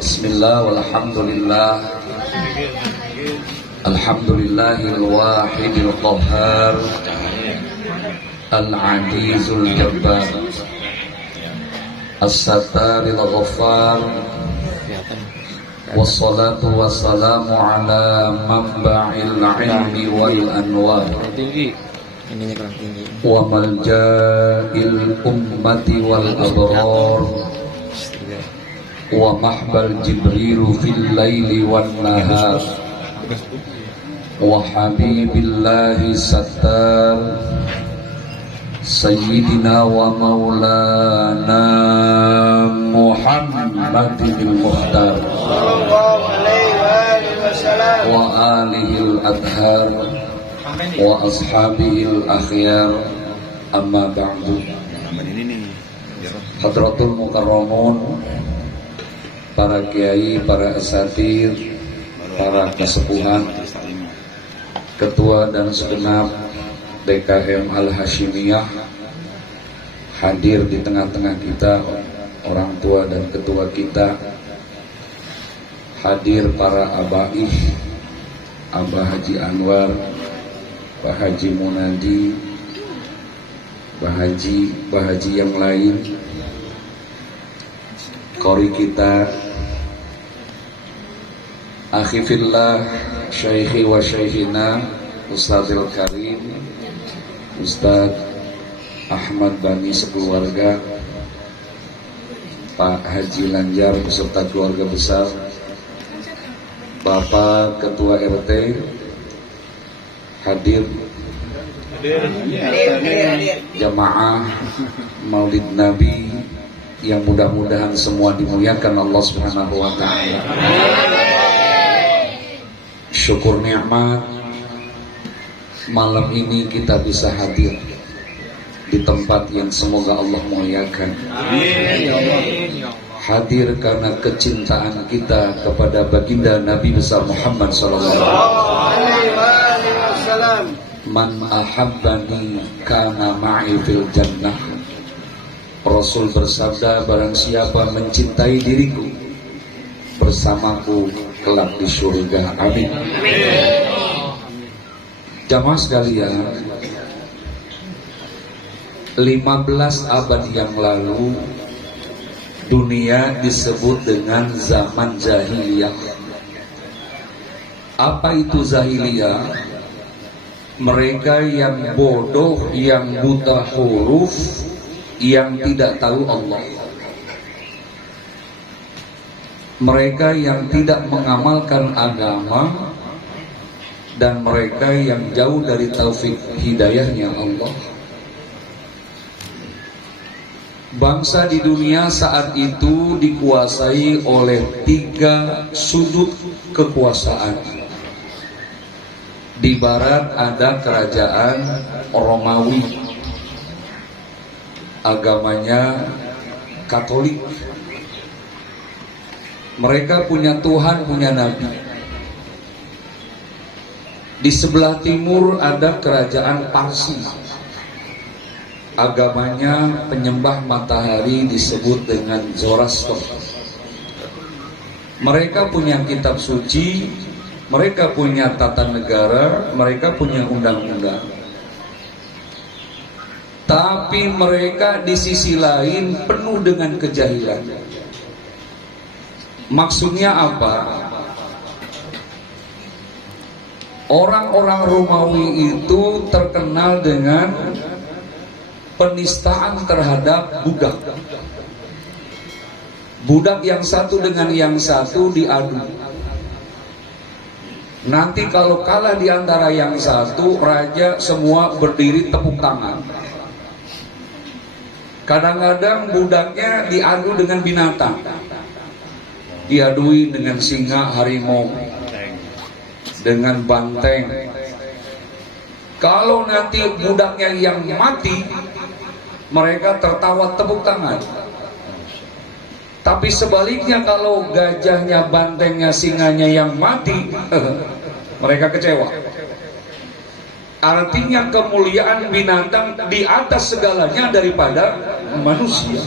Bismillah walhamdulillah. Alhamdulillahil wahidil qahhar, al-azizul jabbar, as-sattaril ghaffar. Wassalatu wassalamu ala manba'il ilmi wal anwar wa malja'il ummati wal abrar wa mahbal jibrilu fil laili wan nahar wa habibillahi sattar sayyidina wa maulana Muhammadin mukhtar wa alihil adhar wa ashabihil akhyar, amma ba'du. Hadratul mukarramun, para kiai, para asatir, para kesepuhan, ketua dan segenap DKM Al-Hashimiyah, hadir di tengah-tengah kita, orang tua dan ketua kita, hadir para abaih, Abah Haji Anwar, Pak Haji Munadi, Pak Haji yang lain, qori kita, akhi fillah, syaikhi wa syaikhina, Ustadzil Karim, Ustadz Ahmad Bani sekeluarga, Pak Haji Lanjar beserta keluarga besar, Bapak Ketua RT, hadir jamaah Maulid Nabi yang mudah-mudahan semua dimuliakan Allah Subhanahu wa taala. Syukur nikmat malam ini kita bisa hadir di tempat yang semoga Allah muliakan. Hadir karena kecintaan kita kepada baginda Nabi besar Muhammad sallallahu alaihi wasallam. Man ahabbani kana ma'i fil jannah. Rasul bersabda, barang siapa mencintai diriku, bersamaku kelak di surga. Amin. Jamaah sekalian, 15 abad yang lalu dunia disebut dengan zaman jahiliyah. Apa itu jahiliyah? Mereka yang bodoh, yang buta huruf, yang tidak tahu Allah. Mereka yang tidak mengamalkan agama, dan mereka yang jauh dari taufik hidayahnya Allah. Bangsa di dunia saat itu dikuasai oleh 3 sudut kekuasaan. Di barat ada kerajaan Romawi, agamanya Katolik. Mereka punya Tuhan, punya Nabi. Di sebelah timur ada kerajaan Parsi, agamanya penyembah matahari, disebut dengan Zoroaster. Mereka punya kitab suci, mereka punya tata negara, mereka punya undang-undang. Tapi mereka di sisi lain penuh dengan kejahilan. Maksudnya apa? Orang-orang Romawi itu terkenal dengan penistaan terhadap budak. Budak yang satu dengan yang satu diadu. Nanti kalau kalah di antara yang satu, raja semua berdiri tepuk tangan. Kadang-kadang budaknya diadu dengan binatang. Diadui dengan singa, harimau, dengan banteng. Kalau nanti budaknya yang mati, mereka tertawa tepuk tangan. Tapi sebaliknya kalau gajahnya, bantengnya, singanya yang mati, mereka kecewa. Artinya kemuliaan binatang di atas segalanya daripada manusia.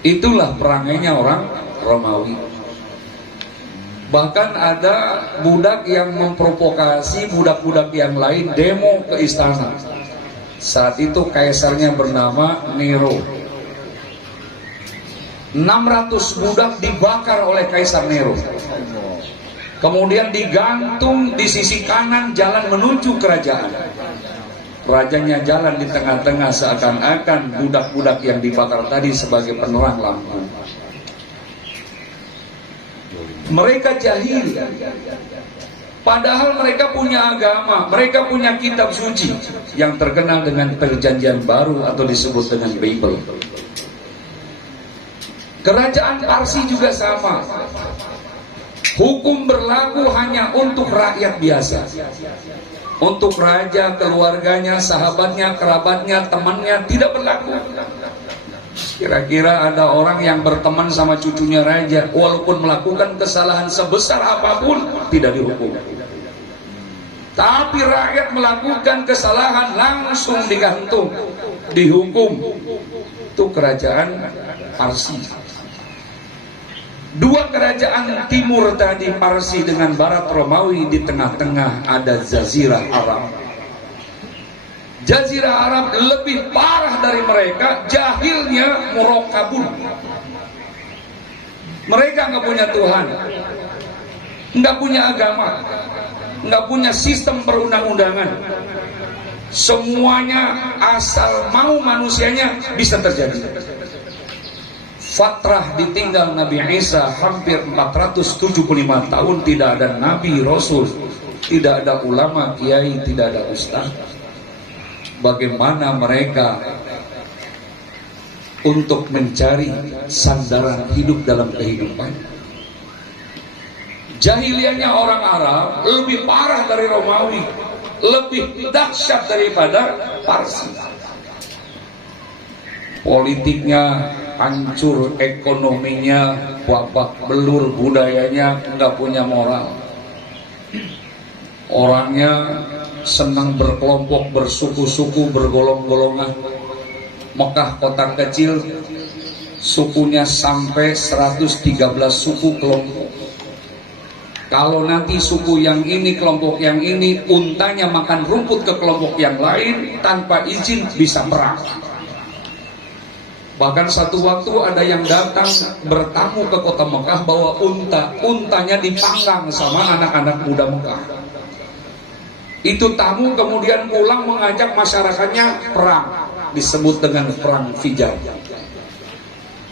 Itulah perangainya orang Romawi. Bahkan ada budak yang memprovokasi budak-budak yang lain demo ke istana. Saat itu kaisarnya bernama Nero. 600 budak dibakar oleh Kaisar Nero. Kemudian digantung di sisi kanan jalan menuju kerajaan. Rajanya jalan di tengah-tengah, seakan-akan budak-budak yang dibakar tadi sebagai penerang lampu. Mereka jahil, padahal mereka punya agama, mereka punya kitab suci yang terkenal dengan Perjanjian Baru atau disebut dengan Bible. Kerajaan Parsi juga sama. Hukum berlaku hanya untuk rakyat biasa. Untuk raja, keluarganya, sahabatnya, kerabatnya, temannya tidak berlaku. Kira-kira ada orang yang berteman sama cucunya raja, walaupun melakukan kesalahan sebesar apapun tidak dihukum. Tapi rakyat melakukan kesalahan langsung digantung, dihukum. Itu kerajaan Parsi. Dua kerajaan timur tadi, Parsi dengan barat Romawi, di tengah-tengah ada Jazirah Arab. Jazirah Arab lebih parah dari mereka, jahilnya murokabun. Mereka nggak punya Tuhan, nggak punya agama, nggak punya sistem perundang-undangan. Semuanya asal mau manusianya bisa terjadi. Fatrah ditinggal Nabi Isa hampir 475 tahun, tidak ada Nabi Rasul, tidak ada ulama, kiai, tidak ada ustaz. Bagaimana mereka untuk mencari sandaran hidup dalam kehidupan? Jahiliyahnya orang Arab lebih parah dari Romawi, lebih dahsyat daripada Parsi. Politiknya hancur, ekonominya babak belur, budayanya nggak punya moral. Orangnya senang berkelompok, bersuku-suku, bergolong-golongan. Mekah kota kecil, sukunya sampai 113 suku kelompok. Kalau nanti suku yang ini, kelompok yang ini, untanya makan rumput ke kelompok yang lain tanpa izin, bisa perang. Bahkan satu waktu ada yang datang bertamu ke kota Mekah bawa untanya dipanggang sama anak-anak muda Mekah. Itu tamu kemudian pulang mengajak masyarakatnya perang, disebut dengan perang Fijar.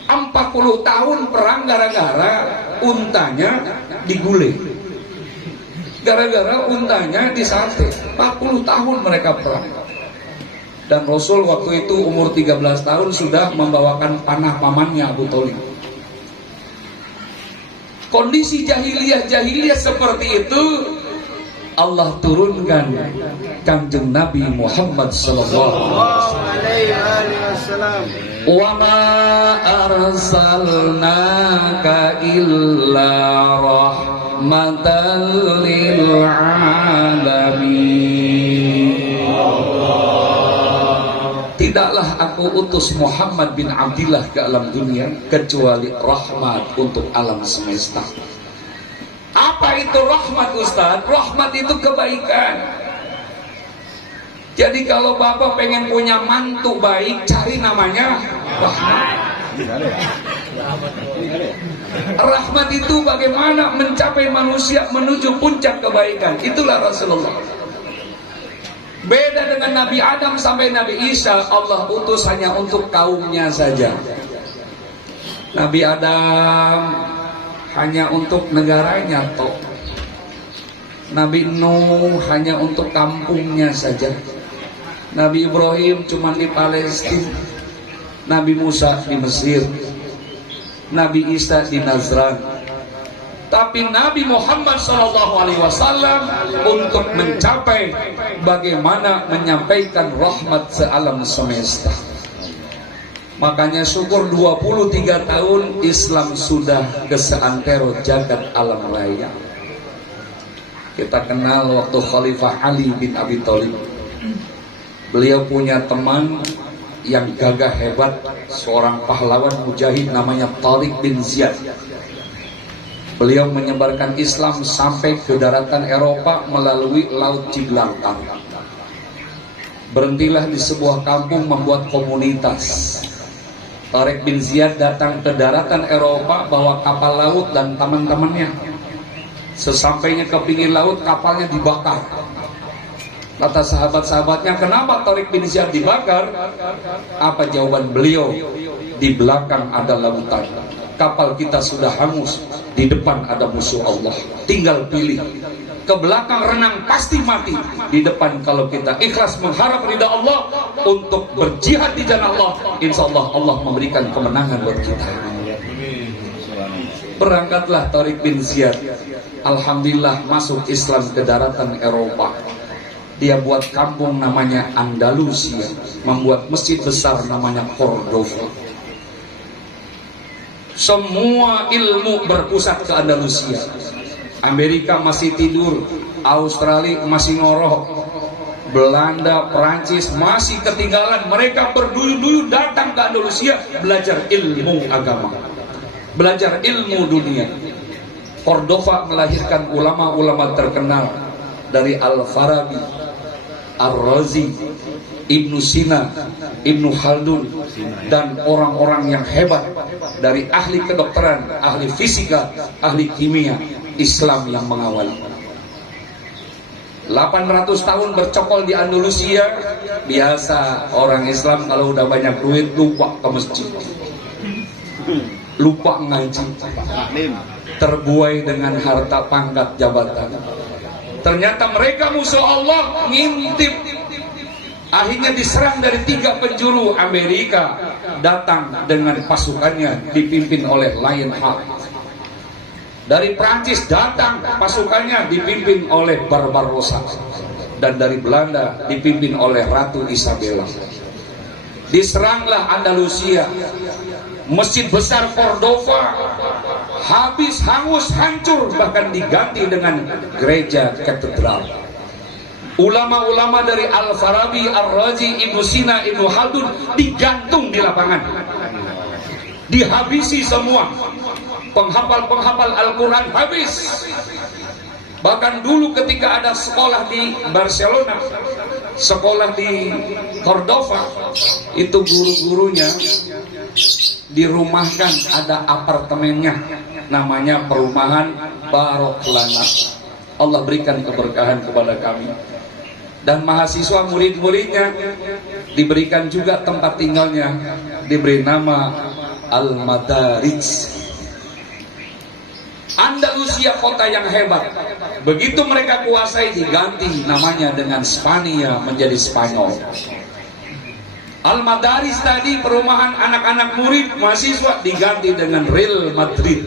40 tahun perang gara-gara untanya digulai, gara-gara untanya disate. 40 tahun mereka perang. Dan Rasul waktu itu umur 13 tahun sudah membawakan panah pamannya Abu Thalib. Kondisi jahiliyah seperti itu Allah turunkan Kanjeng Nabi Muhammad sallallahu alaihi wasallam. Wa ma arsalnaka illa rahmatan lil alamin. Tidaklah aku utus Muhammad bin Abdillah ke alam dunia kecuali rahmat untuk alam semesta. Apa itu rahmat, Ustaz? Rahmat itu kebaikan. Jadi kalau Bapak pengen punya mantu baik, cari namanya rahmat. Rahmat itu bagaimana mencapai manusia menuju puncak kebaikan. Itulah Rasulullah. Beda dengan Nabi Adam sampai Nabi Isa, Allah utus hanya untuk kaumnya saja. Nabi Adam hanya untuk negaranya toh. Nabi Nuh hanya untuk kampungnya saja. Nabi Ibrahim cuma di Palestina. Nabi Musa di Mesir. Nabi Isa di Nazran. Tapi Nabi Muhammad SAW untuk mencapai bagaimana menyampaikan rahmat sealam semesta. Makanya syukur 23 tahun Islam sudah ke seantero jagat alam raya. Kita kenal waktu Khalifah Ali bin Abi Thalib. Beliau punya teman yang gagah hebat, seorang pahlawan mujahid namanya Tariq bin Ziyad. Beliau menyebarkan Islam sampai ke daratan Eropa melalui Laut Gibraltar. Berhentilah di sebuah kampung membuat komunitas. Tariq bin Ziyad datang ke daratan Eropa bawa kapal laut dan teman-temannya. Sesampainya ke pinggir laut, kapalnya dibakar. Kata sahabat-sahabatnya, kenapa Tariq bin Ziyad dibakar? Apa jawaban beliau? Di belakang ada lautan. Kapal kita sudah hangus, di depan ada musuh Allah. Tinggal pilih. Ke belakang renang pasti mati. Di depan kalau kita ikhlas mengharap ridha Allah untuk berjihad di jalan Allah, insya Allah Allah memberikan kemenangan buat kita. Berangkatlah Tariq bin Ziyad. Alhamdulillah masuk Islam ke daratan Eropa. Dia buat kampung namanya Andalusia, membuat masjid besar namanya Cordova. Semua ilmu berpusat ke Andalusia. Amerika masih tidur, Australia masih ngorok, Belanda, Perancis masih ketinggalan. Mereka berduyun-duyun datang ke Andalusia belajar ilmu agama, belajar ilmu dunia. Cordova melahirkan ulama-ulama terkenal dari Al-Farabi, Ar-Razi, Ibnu Sina, Ibnu Khaldun, dan orang-orang yang hebat dari ahli kedokteran, ahli fisika, ahli kimia. Islam yang mengawali. 800 tahun bercokol di Andalusia. Biasa orang Islam kalau udah banyak duit lupa ke masjid, lupa ngaji, terbuai dengan harta pangkat jabatan. Ternyata mereka musuh Allah, ngintip. Akhirnya diserang dari 3 penjuru. Amerika datang dengan pasukannya dipimpin oleh Lionheart. Dari Prancis datang pasukannya dipimpin oleh Barbarossa. Dan dari Belanda dipimpin oleh Ratu Isabella. Diseranglah Andalusia. Masjid besar Cordova habis, hangus, hancur, bahkan diganti dengan gereja katedral. Ulama-ulama dari Al-Farabi, Ar-Razi, Ibnu Sina, Ibnu Khaldun digantung di lapangan, dihabisi semua. Penghafal-penghafal Al-Quran habis. Bahkan dulu ketika ada sekolah di Barcelona, sekolah di Cordova, itu guru-gurunya dirumahkan, ada apartemennya, namanya perumahan Baroklana. Allah berikan keberkahan kepada kami. Dan mahasiswa murid-muridnya diberikan juga tempat tinggalnya, diberi nama Al-Madarij. Andalusia kota yang hebat. Begitu mereka kuasai, diganti namanya dengan Spania menjadi Spanyol. Al-Madaris tadi perumahan anak-anak murid mahasiswa diganti dengan Real Madrid,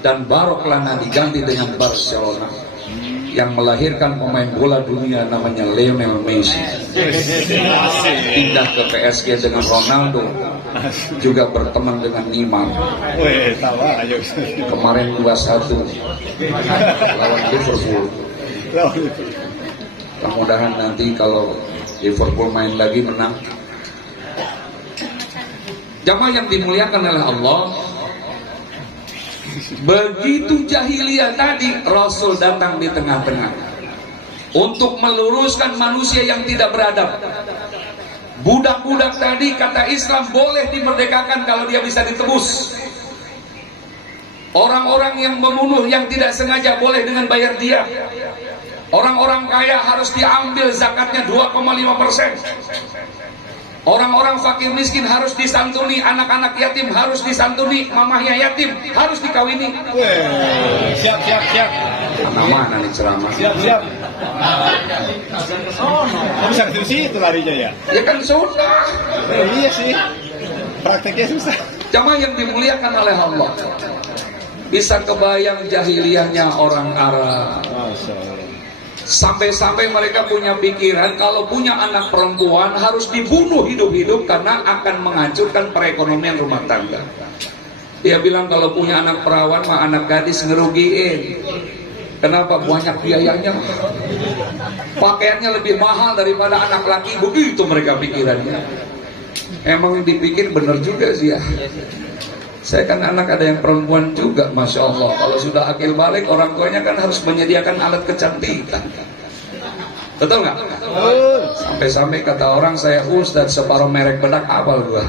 dan Baroklana diganti dengan Barcelona, yang melahirkan pemain bola dunia namanya Lionel Messi. Pindah ke PSG dengan Ronaldo, juga berteman dengan Neymar. Kemarin 2-1 lawan Liverpool. Mudah-mudahan nanti kalau Liverpool main lagi menang. Jamaah yang dimuliakan oleh Allah, begitu jahiliyah tadi, Rasul datang di tengah-tengah untuk meluruskan manusia yang tidak beradab. Budak-budak tadi kata Islam boleh dimerdekakan kalau dia bisa ditebus. Orang-orang yang membunuh yang tidak sengaja boleh dengan bayar diah. Orang-orang kaya harus diambil zakatnya 2,5%. Orang-orang fakir miskin harus disantuni, anak-anak yatim harus disantuni, mamahnya yatim harus dikawini. Siap. Anak mana nih ceramah? Siap. Oh, bisa ke situ larinya ya? Ya kan sudah. Iya sih. Prakteknya susah. Jamaah yang dimuliakan oleh Allah, bisa kebayang jahiliyahnya orang Arab. Masya Allah. Sampai-sampai mereka punya pikiran kalau punya anak perempuan harus dibunuh hidup-hidup karena akan menghancurkan perekonomian rumah tangga. Dia bilang kalau punya anak perawan mah anak gadis ngerugiin. Kenapa? Banyak biayanya. Pakaiannya lebih mahal daripada anak laki. Begitu mereka pikirannya. Emang dipikir bener juga sih ya. Saya kan anak ada yang perempuan juga, Masya Allah. Kalau sudah akil balik, orang tuanya kan harus menyediakan alat kecantikan. Betul nggak? Sampai-sampai kata orang, saya Ustadz separuh merek bedak apal gua.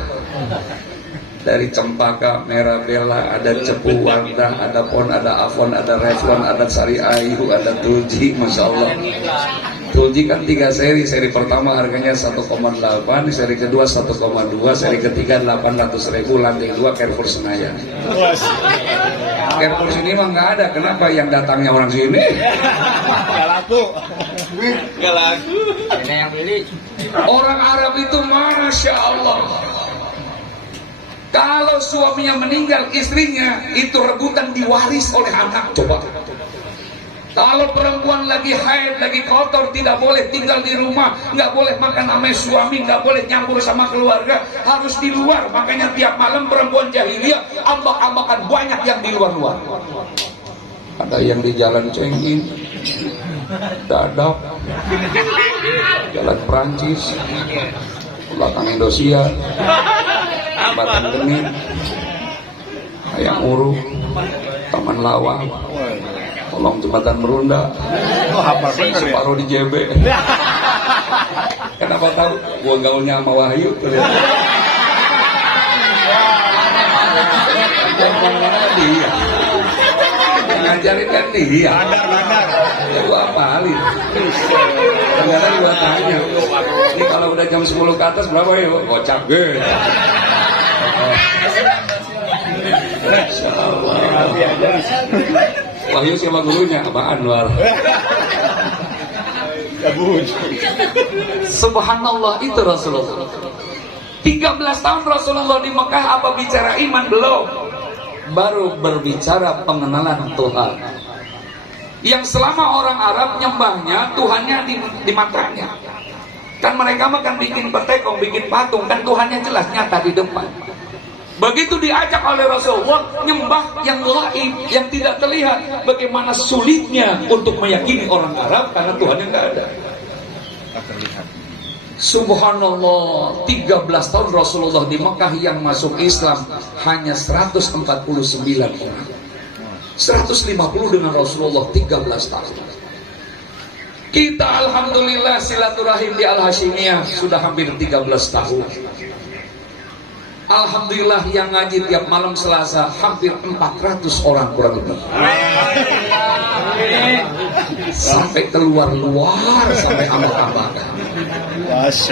Dari Cempaka, Merah Bella, ada Cepu Wardah, ada Pon, ada Avon, ada Revlon, ada Sari Ayu, ada Tulji, Masya Allah. Tulji kan 3 seri, seri pertama harganya 1,8, seri kedua 1,2, seri ketiga 800.000, lantai 2 Carrefour Senayan. Carrefour sini mah nggak ada, kenapa yang datangnya orang sini? Gak laku. Gak laku. Ada yang beli. Orang Arab itu Masya Allah. Kalau suaminya meninggal, istrinya itu rebutan diwaris oleh anak. Coba. Kalau perempuan lagi haid, lagi kotor, tidak boleh tinggal di rumah, nggak boleh makan sama suami, nggak boleh nyampur sama keluarga, harus di luar. Makanya tiap malam perempuan jahiliyah ambak-ambakan banyak yang di luar-luar. Ada yang di Jalan Cengin, Dadap, Jalan Perancis, belakang Indosiar, Batang Genit, Hayang Uruk, Taman Lawang, Kolong Jembatan Merunda, separuh di JB. Kenapa tahu? Gua gaulnya sama Wahyu. Jangan mana dia. Ngajarin kan dia. Bandar. Ya gua apalin. Ternyata gua tanya. Ini kalau udah jam 10 ke atas berapa ya? Gocap ge. Wahyu siapa gurunya? Apa Anwar? Subhanallah, itu Rasulullah. 13 tahun Rasulullah di Mekah, apa bicara iman? Belum. Baru berbicara pengenalan Tuhan. Yang selama orang Arab nyembahnya Tuhannya di matanya. Kan mereka makan bikin petekong, bikin patung, kan Tuhannya jelas nyata di depan. Begitu diajak oleh Rasulullah nyembah yang gaib, yang tidak terlihat, bagaimana sulitnya untuk meyakini orang Arab karena Tuhannya nggak ada. Subhanallah, 13 tahun Rasulullah di Mekah, yang masuk Islam hanya 149 orang. 150 dengan Rasulullah 13 tahun. Kita alhamdulillah silaturahim di Al-Hashimiyah sudah hampir 13 tahun. Alhamdulillah yang ngaji tiap malam Selasa hampir 400 orang kurang lebih. Sampai keluar-luar, sampai ambak-ambakan.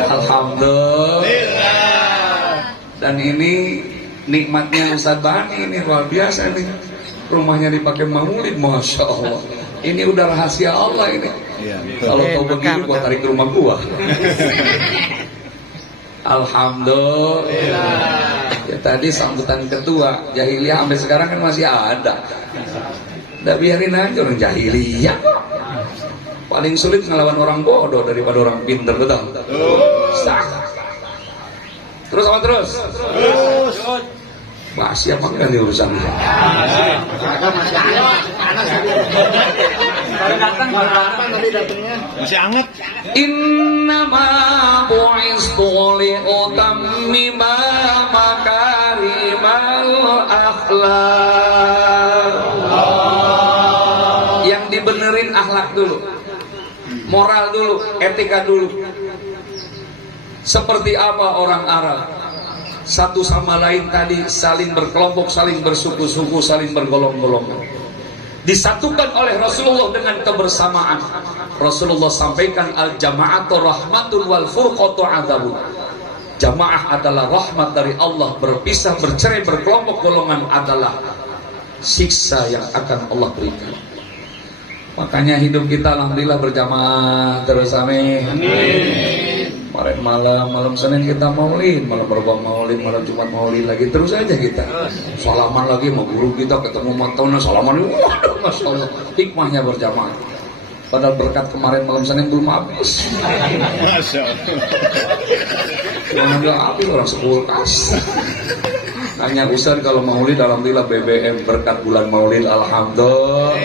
Alhamdulillah. Dan ini nikmatnya Ustadz Bani, ini luar biasa nih. Rumahnya dipakai maulid, Masya Allah. Ini udah rahasia Allah ini. Kalau tahu begini gua tarik ke rumah gua. Alhamdulillah. Ya tadi sambutan ketua jahiliyah sampai sekarang kan masih ada. Udah biarin aja orang jahiliyah. Paling sulit ngelawan orang bodoh daripada orang pinter, betul? Terus apa terus? Masih apa kan urusan dia? Masih anget. Innama bu'istu li'utammima makarimal akhlak. Yang dibenerin akhlak dulu, moral dulu, etika dulu. Seperti apa orang Arab? Satu sama lain tadi saling berkelompok, saling bersuku-suku, saling bergolong-golongan. Disatukan oleh Rasulullah dengan kebersamaan. Rasulullah sampaikan al-jama'atu rahmatun wal furqatu adzabun. Jamaah adalah rahmat dari Allah, berpisah, bercerai, berkelompok golongan adalah siksa yang akan Allah berikan. Makanya hidup kita alhamdulillah berjamaah terus, amin. Kemarin malam Senin kita maulid, malam Rabu maulid, malam Jumat maulid lagi, terus aja kita. Salaman lagi sama guru kita, ketemu mantan salaman, waduh Masya Allah, hikmahnya berjamaah. Padahal berkat kemarin malam Senin belum habis. Masya Allah. Yang nggak habis orang sekulkas. Hanya Ustaz kalau maulid alhamdulillah BBM berkat bulan maulid, alhamdulillah.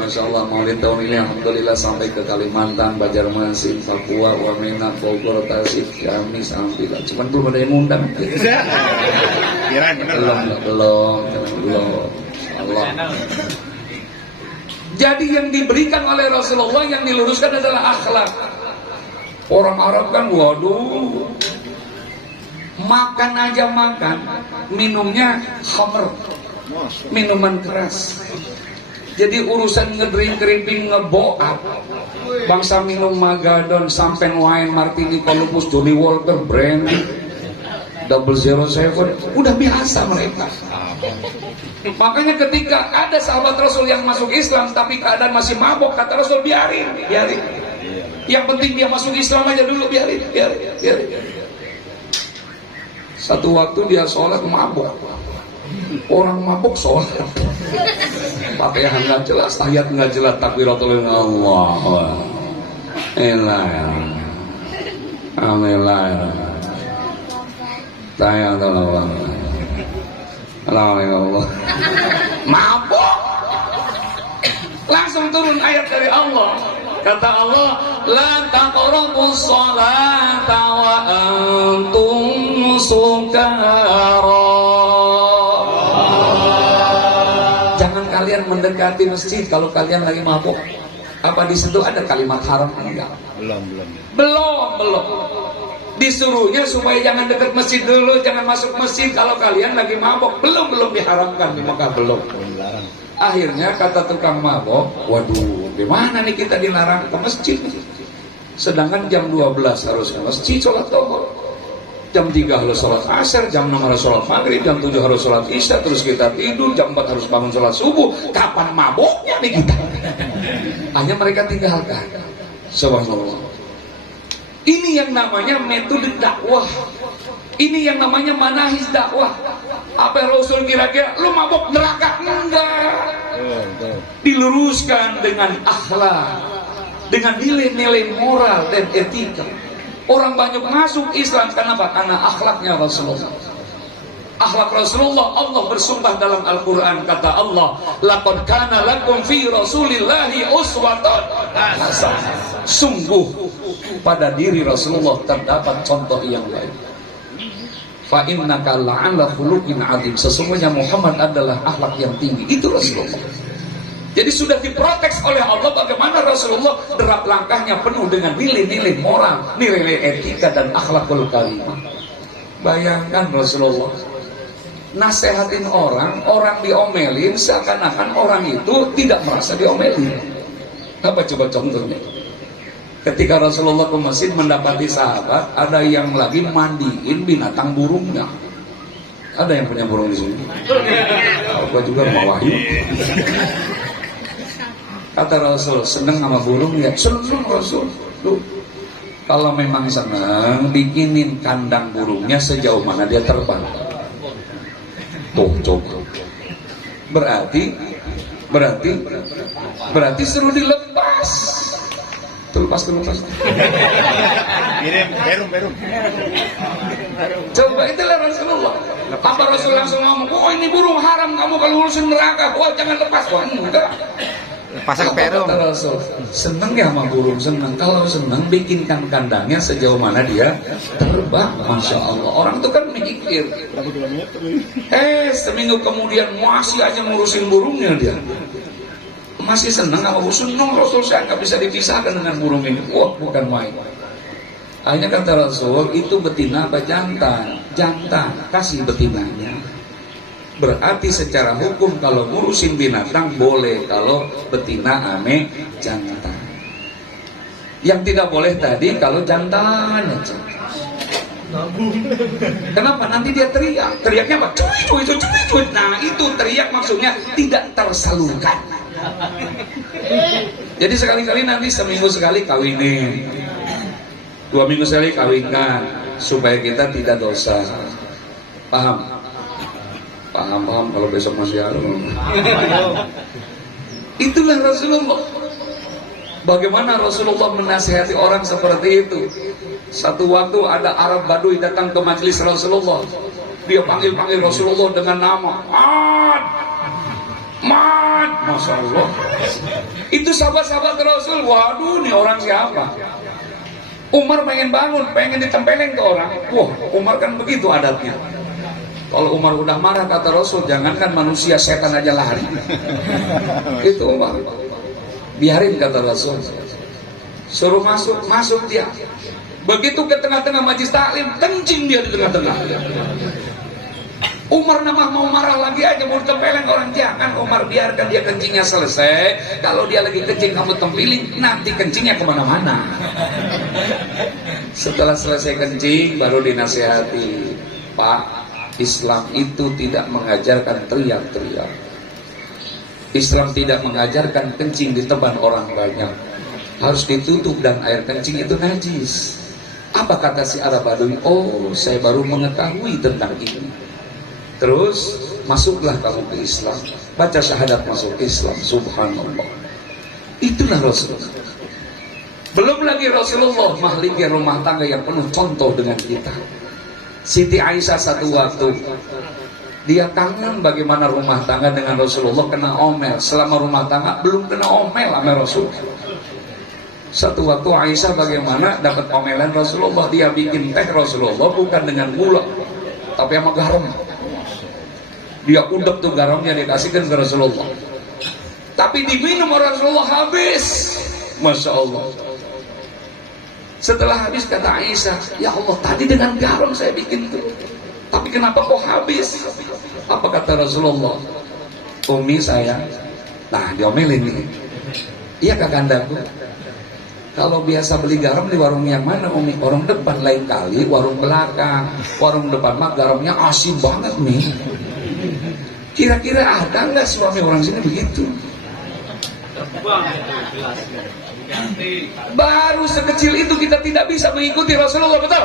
Masya Allah, Maulid tahun ini Alhamdulillah sampai ke Kalimantan, Banjarmasin, Papua, Wamena, Bogor, Tasik, Ciamis, Alhamdulillah. Cuman belum ada yang ngundang. Kirain bener. Belum. Allah. Jadi yang diberikan oleh Rasulullah, yang diluruskan adalah akhlak. Orang Arab kan, waduh, makan aja makan, minumnya khamr, minuman keras. Jadi urusan ngedrink, keriping, ngeboat, bangsa minum Magadon, Champagne, wine, Martini, Columbus, Johnny Walker, Brandy, 007, udah biasa mereka. Makanya ketika ada sahabat Rasul yang masuk Islam tapi keadaan masih mabok, kata Rasul, biarin. Yang penting dia masuk Islam aja dulu, biarin. Satu waktu dia sholat mabok. Orang mabok sholat, Fatihah nggak jelas, tahiyat nggak jelas, takbiratul Allah, Alhamdulillah, Allah, mabok. Langsung turun ayat dari Allah. Kata Allah, la taqrabus sholata wa antum sukara. Jangan kalian mendekati masjid kalau kalian lagi mabuk. Apa di situ ada kalimat haram? Enggak. Belum. Disuruhnya supaya jangan dekat masjid dulu, jangan masuk masjid kalau kalian lagi mabok. Belum diharamkan di Mekah, belum. Akhirnya kata tukang mabok, waduh, gimana nih kita dilarang ke masjid? Sedangkan jam 12 harus ke masjid sholat zuhur, jam 3 harus sholat asar, jam 6 harus sholat maghrib, jam 7 harus sholat isya, terus kita tidur, jam 4 harus bangun sholat subuh. Kapan maboknya nih kita? Hanya mereka tinggalkan. Subhanallah. Ini yang namanya metode dakwah. Ini yang namanya manahij dakwah. Apa Rasul kira-kira lu mabok neraka? Enggak. Diluruskan dengan akhlak, dengan nilai-nilai moral dan etika. Orang banyak masuk Islam kenapa? Karena akhlaknya Rasulullah. Akhlak Rasulullah, Allah bersumpah dalam Al-Quran, kata Allah, laqad kana lakum fi rasulillahi uswatun hasanah. Sungguh pada diri Rasulullah terdapat contoh yang baik. Fa innaka la'ala khuluqin 'adzim. Sesungguhnya Muhammad adalah akhlak yang tinggi. Itu Rasulullah. Jadi sudah diprotek oleh Allah bagaimana Rasulullah derap langkahnya penuh dengan nilai-nilai moral, nilai-nilai etika dan akhlakul karimah. Bayangkan Rasulullah nasehatin orang diomelin seakan-akan orang itu tidak merasa diomelin. Apa coba contohnya? Ketika Rasulullah ke masjid mendapati sahabat ada yang lagi mandiin binatang burungnya. Ada yang punya burung di sini? Aku juga mau wahyu. Kata Rasul, seneng sama burung ya? Seneng Rasul. Tuh, kalau memang seneng, bikinin kandang burungnya sejauh mana dia terbang. Tuh, coba. Berarti suruh dilepas. Lepas. Berum. Coba itulah Rasulullah. Apa Rasul langsung ngomong, oh ini burung haram kamu kalau urusin neraka, wah jangan lepas. Wah enggak. Pasang perum. Kata Rasul, seneng ya sama burung, seneng. Kalau seneng bikinkan kandangnya sejauh mana dia terbang. Masya Allah. Orang itu kan mikir. Seminggu kemudian masih aja ngurusin burungnya dia. Masih senang sama burung. Senang Rasul, saya nggak bisa dipisahkan dengan burung ini. Wah, bukan main. Akhirnya kata Rasul, itu betina apa jantan? Jantan, kasih betinanya. Berarti secara hukum kalau ngurusin binatang boleh, kalau betina ame jantan. Yang tidak boleh tadi kalau jantan aja. Kenapa? Nanti dia teriak. Teriaknya apa? Cuy. Nah itu teriak maksudnya tidak tersalurkan. Jadi sekali-kali nanti seminggu sekali kawinin, 2 minggu sekali kawinkan, supaya kita tidak dosa. Paham kalau besok masih ada. Itulah Rasulullah. Bagaimana Rasulullah menasihati orang seperti itu. Satu waktu ada Arab Baduy datang ke majelis Rasulullah. Dia panggil Rasulullah dengan nama. Masya Allah. Itu sahabat-sahabat Rasul. Waduh, ini orang siapa? Umar pengen bangun, pengen ditempelin ke orang. Wah, Umar kan begitu adatnya. Kalau Umar udah marah, kata Rasul, jangankan manusia, setan aja lari. Itu Umar. Biarin, kata Rasul. Suruh masuk dia. Begitu ke tengah-tengah majlis taklim, kencing dia di tengah-tengah. Umar nama mau marah lagi aja, mau ditempelin orang. Jangan Umar, biarkan dia kencingnya selesai. Kalau dia lagi kencing kamu tempelin, nanti kencingnya kemana-mana. Setelah selesai kencing baru dinasihati, Pak, Islam itu tidak mengajarkan teriak-teriak. Islam tidak mengajarkan kencing di teban orang banyak. Harus ditutup dan air kencing itu najis. Apa kata si Arab Badui? Oh, saya baru mengetahui tentang ini. Terus masuklah kamu ke Islam, baca syahadat masuk Islam. Subhanallah. Itulah Rasulullah. Belum lagi Rasulullah mahligai rumah tangga yang penuh contoh dengan kita. Siti Aisyah satu waktu dia kangen bagaimana rumah tangga dengan Rasulullah kena omel. Selama rumah tangga belum kena omel sama Rasul. Satu waktu Aisyah bagaimana dapat omelan Rasulullah. Dia bikin teh Rasulullah bukan dengan gula tapi sama garam. Dia udek tuh garamnya, dikasihkan ke Rasulullah. Tapi diminum Rasulullah habis. Masya Allah. Setelah habis kata Aisyah, ya Allah, tadi dengan garam saya bikin itu, tapi kenapa kok habis? Apa kata Rasulullah? Umi sayang. Nah, diomelin nih. Iya kakandaku. Kalau biasa beli garam di warung yang mana Umi? Warung depan, lain kali warung belakang. Warung depan mah garamnya asin banget nih. Kira-kira ada nggak suami orang sini begitu? Baru sekecil itu kita tidak bisa mengikuti Rasulullah, betul?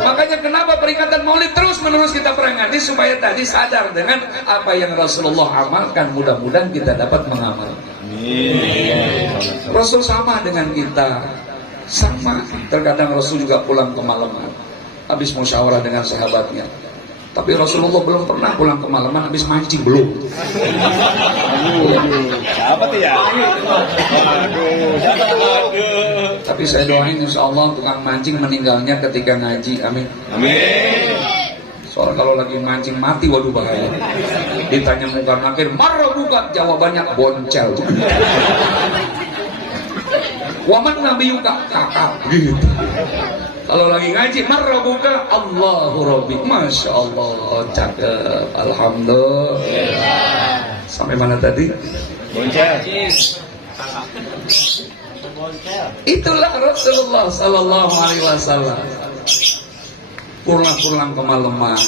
Makanya kenapa peringatan Maulid terus menerus kita peringati, supaya tadi sadar dengan apa yang Rasulullah amalkan. Mudah-mudahan kita dapat mengamalkan. Rasul sama dengan kita, sama. Terkadang Rasul juga pulang kemalaman, habis musyawarah dengan sahabatnya. Tapi Rasulullah belum pernah pulang kemalaman habis mancing, belum. Siapa tuh ya? Tapi saya doain insya Allah tukang mancing meninggalnya ketika ngaji, amin. Amin. Soalnya kalau lagi mancing mati, waduh bahaya. Ditanya muka nakir, marah bukan, jawabannya boncel. Waman nabi yuka, kakak gitu. Kalau lagi ngaji, marah buka, Allahu Rabbi. Masya Allah, cakep. Alhamdulillah. Sampai mana tadi? Boncel. Itulah Rasulullah Sallallahu Alaihi Wasallam. Pulang kemalaman,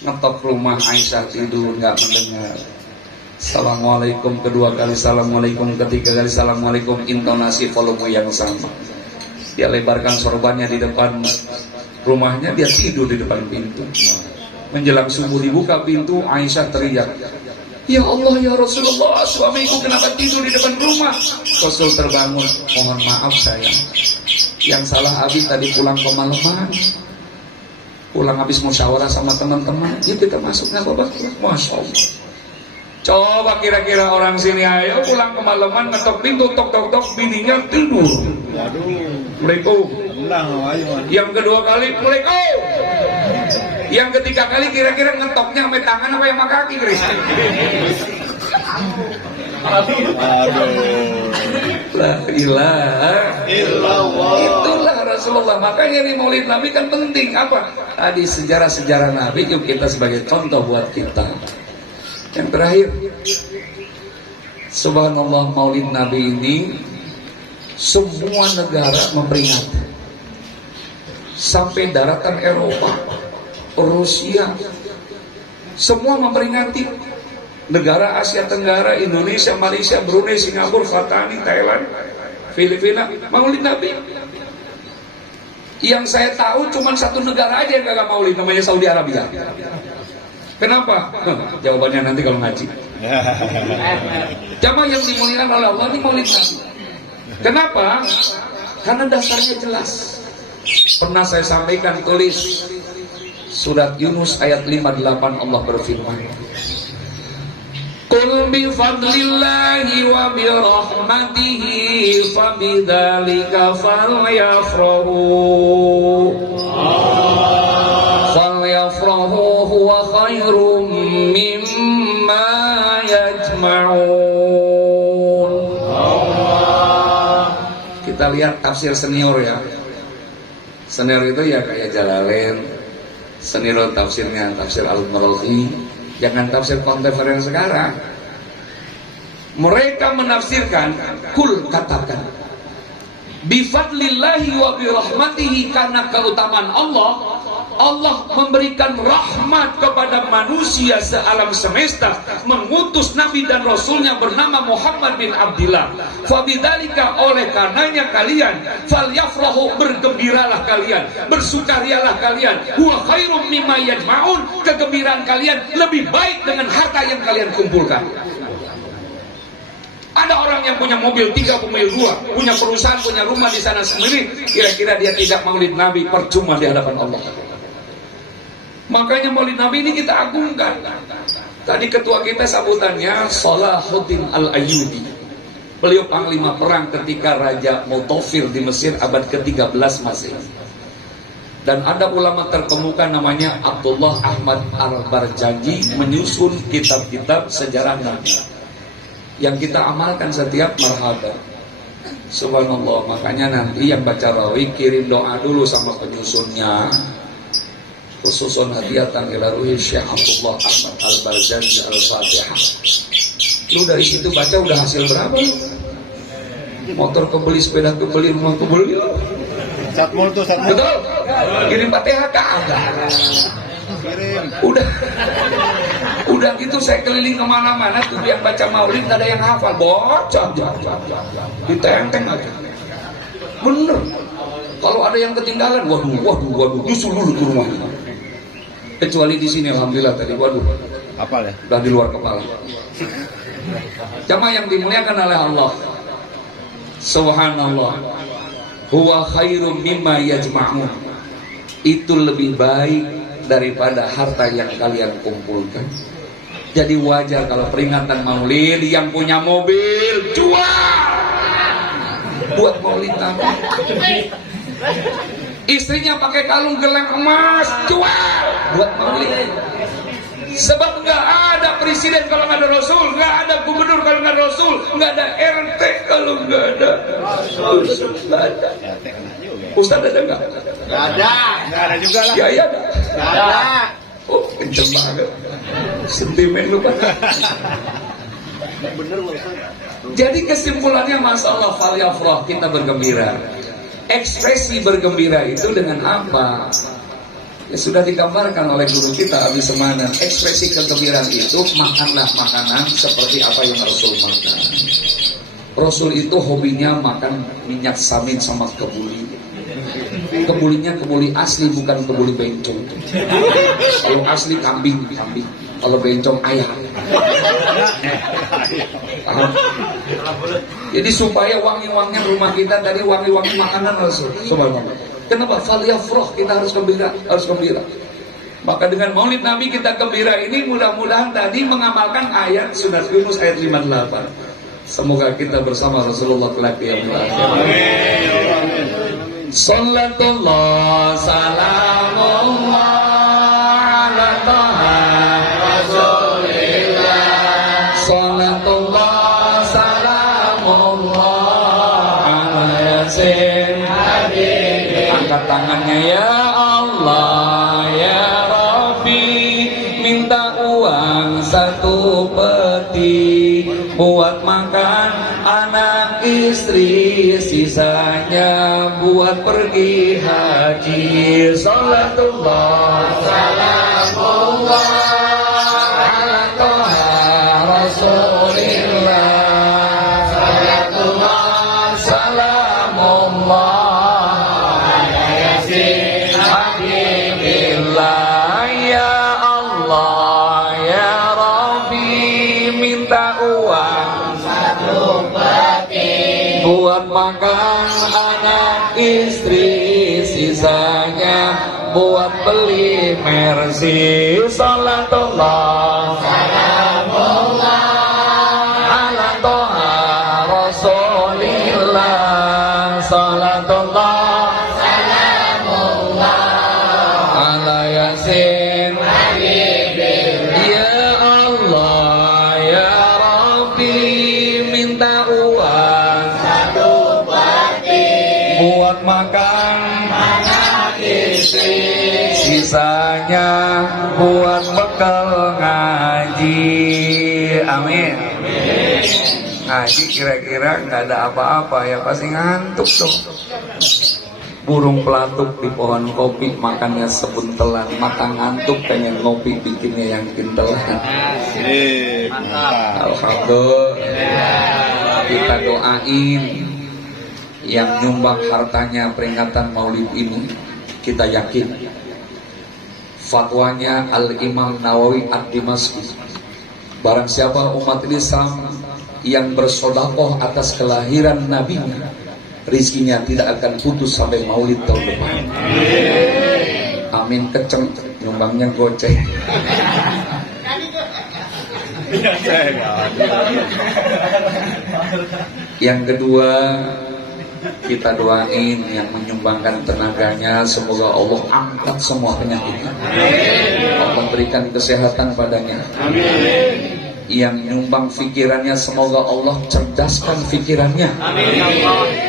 ngetok rumah Aisyah tidur, nggak mendengar. Assalamualaikum kedua kali, assalamualaikum ketiga kali, assalamualaikum, intonasi volume yang sama. Dia lebarkan sorbannya di depan rumahnya, dia tidur di depan pintu. Menjelang subuh dibuka pintu, Aisyah teriak, ya Allah ya Rasulullah, suamiku kenapa tidur di depan rumah? Rasul terbangun, mohon maaf sayang, yang salah Abi tadi pulang kemalaman, pulang habis musyawarah sama teman-teman. Yuk kita masuk, nggak apa-apa. Masya Allah. Coba kira-kira orang sini ayo pulang kemalaman, ngetok pintu, tok-tok-tok, bininya tidur. Assalamualaikum. Yang kedua kali, Assalamualaikum. Yang ketiga kali kira-kira ngetoknya sama tangan apa yang sama kaki, Chris? La ilaha illallah. Itulah Rasulullah. Makanya ini Maulid Nabi kan penting. Apa? Tadi sejarah-sejarah Nabi, yuk kita sebagai contoh buat kita. Yang terakhir, subhanallah, Maulid Nabi ini semua negara memperingati. Sampai daratan Eropa, Rusia, semua memperingati. Negara Asia Tenggara, Indonesia, Malaysia, Brunei, Singapura, Fatani, Thailand, Filipina, Maulid Nabi. Yang saya tahu cuma satu negara aja yang gak maulid, namanya Saudi Arabia. Kenapa? Jawabannya nanti kalau ngaji. Jamaah yang dimuliakan oleh Allah, ini maulid Nabi. Kenapa? Karena dasarnya jelas. Pernah saya sampaikan, tulis surat Yunus ayat 58, Allah berfirman, Qul Qul bifadlillahi wa birahmatihi fabidzalika falyafrahu huwa khairum mimma yajma'un. Kita lihat tafsir senior ya. Senior itu ya kayak Jalalain. Senior tafsirnya tafsir Al-Maraghi. Jangan tafsir kontemporer sekarang. Mereka menafsirkan, kul katakan, bifadlillahi wa birahmatihi, karena keutamaan Allah, Allah memberikan rahmat kepada manusia sealam semesta, mengutus Nabi dan Rasulnya bernama Muhammad bin Abdillah. Fabidzalika, oleh karenanya kalian, falyafrahu, bergembiralah kalian, bersukarialah kalian, huwa khairum mimma yajma'un, kegembiraan kalian lebih baik dengan harta yang kalian kumpulkan. Ada orang yang punya mobil 3, mobil 2, punya perusahaan, punya rumah di sana sendiri, kira-kira dia tidak maulid Nabi, percuma di hadapan Allah. Makanya maulid Nabi ini kita agungkan. Tadi ketua kita sabutannya Salahuddin Al-Ayyubi. Beliau panglima perang ketika Raja Mutawfir di Mesir abad ke-13 Masehi. Dan ada ulama terkemuka namanya Abdullah Ahmad Al-Barjanji menyusun kitab-kitab sejarah Nabi yang kita amalkan setiap marhaban. Subhanallah. Makanya nanti yang baca rawi kirim doa dulu sama penyusunnya. Khususun hadiatan ila ruhi Syekh Abdullah Ahmad Al-Barjanji Al-Fatihah. Lu dari situ baca udah hasil berapa? Motor kebeli, sepeda kebeli, rumah kebeli. Satmul tuh, Satmul. Betul? Kirim Fatihah kagak. Udah gitu saya keliling kemana-mana tuh yang baca maulid ada yang hafal, bocor, ditenteng aja. Bener. Kalau ada yang ketinggalan, waduh, nyusul dulu ke rumahnya. Kecuali di sini, alhamdulillah tadi, waduh, Apa ya? udah di luar kepala. Jamaah yang dimuliakan oleh Allah, subhanallah, huwa khairum mimma yajma'un, itu lebih baik daripada harta yang kalian kumpulkan. Jadi wajar kalau peringatan maulid yang punya mobil jual buat maulid Nabi. Istrinya pakai kalung gelang emas jual buat maulid. Sebab nggak ada presiden kalau nggak ada Rasul, nggak ada gubernur kalau nggak ada Rasul, nggak ada RT kalau nggak ada Rasul. Nggak ada. Ustadz ada nggak? Nggak ada juga lah. Ya. Nggak ada. Oh, kenceng banget. Sentimen lu Pak. Jadi kesimpulannya, Masya Allah, falyafrah, kita bergembira. Ekspresi bergembira itu dengan apa? Ya sudah digambarkan oleh guru kita Abi Semana. Ekspresi kegembiraan itu, makanlah makanan seperti apa yang Rasul makan. Rasul itu hobinya makan minyak samin sama kebuli. Kebulinya kebuli asli, bukan kebuli bencong. Kalau asli kambing. Kalau bencong ayam. Paham? Jadi supaya wangi-wangian rumah kita tadi wangi-wangi makanan Rasul. Subhanallah. Kenapa? Falyafrah, kita harus gembira. Maka dengan maulid Nabi kita gembira ini, mudah-mudahan tadi mengamalkan ayat Surat Yunus ayat 58. Semoga kita bersama Rasulullah kelak yang amin. Sallatullah salamullah ala taha Rasulillah. Sallatullah salamullah ala yasin habibi. Angkat tangannya, ya Allah ya Rabbi, minta uang 1 peti buat makan anak istri, sisanya buat pergi haji. Salatullah salamullah ala toha Rasulillah. Salatullah salamullah ala yasin habibillah. Ya Allah ya Rabbi, minta uang 1 peti buat makan anak istri, sisanya buat beli Mercy. Salatullah salamullah salatullah ala yasin ya Allah ya Rabbi minta uang buat makan sisanya buat bekal ngaji. Amin. Ngaji kira-kira nggak ada apa-apa ya, pasti ngantuk tuh. Burung pelatuk di pohon kopi makannya sebuntelan, mata ngantuk pengen ngopi bikinnya yang kintelan. Alhamdulillah. Kita doain yang nyumbang hartanya peringatan Maulid ini, kita yakin fatwanya Al-Imam Nawawi Ad-Dimashqi, barang siapa umat Islam yang bersedekah atas kelahiran nabinya, rizkinya tidak akan putus sampai Maulid tahun depan. Amin. Keceng nyumbangnya goceng. Yang kedua, kita doain yang menyumbangkan tenaganya, semoga Allah angkat semua penyakitnya, Allah berikan kesehatan padanya. Yang nyumbang pikirannya, semoga Allah cerdaskan pikirannya.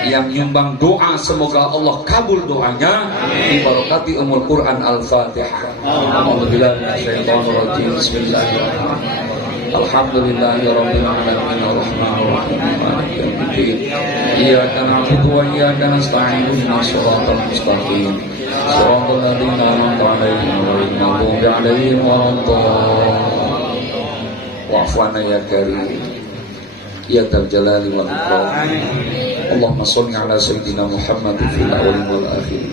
Yang nyumbang doa, semoga Allah kabul doanya. Dibarakati umul Quran Al-Fatihah. Bismillahirrahmanirrahim. Alhamdulillahirabbil alamin arrahmanir rahim maliki yaumiddin. Iyyaka na'budu wa iyyaka nasta'in ihdinas siratal mustaqim. Shiratal ladzina an'amta 'alaihim ghairil maghdubi 'alaihim waladdallin. Wa'fu 'anna ya karim ya dzal jalali wal ikram. Allahumma shalli 'ala sayyidina Muhammadin fil awwalin wal akhirin.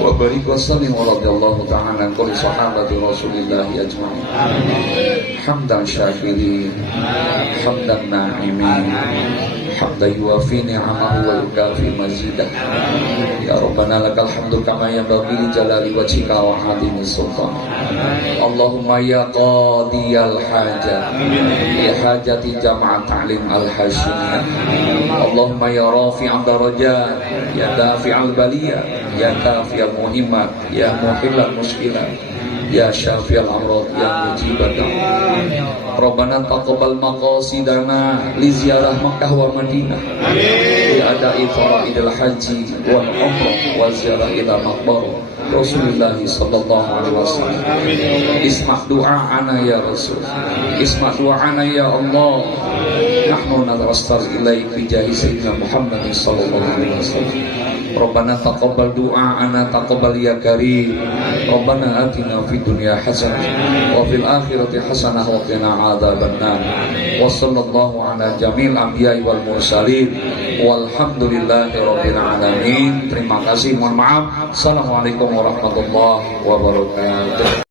Wa barik wa sallim wa radhiyallahu ta'ala an kulli sahabati Rasulillah ajma'in. Hamdan syakirin, hamdan na'imin, hamdan yuwafi ni'amahu wa yukafi mazidah. Ya Rabbana lakal hamdu kama yanbaghi li jalali wajhika wa 'azimi sultan. Allahumma ya qadiyal hajat, ya hajati jama'at ta'lim al-hashimiyah. Allahumma ya rafi'ad darajat, ya dafi'al baliyah, ya kafi'al muhimmat, ya muhillal muskilat, ya syafi'al amrad, ya mujibad da'wat. Rabbana taqabbal maqasidana li ziarah Makkah wa Madinah, li ada'i faraidil haji wal umrah wa ziarah ila maqbarah Rasulullah sallallahu alaihi wasallam. Isma' du'ana ya Rasul, isma' du'ana ya Allah. Nahnu nadrastal ilaik bi jahi sayyidina Muhammad sallallahu alaihi wasallam. Rabbana taqabbal du'ana taqabbal ya karim. Rabbana atina fid dunya hasanah wa fil akhirati hasanah wa qina adzabannar. Wa sallallahu ala jamil anbiya'i wal mursalin walhamdulillahi rabbil alamin. Terima kasih, mohon maaf. Assalamualaikum warahmatullahi wabarakatuh.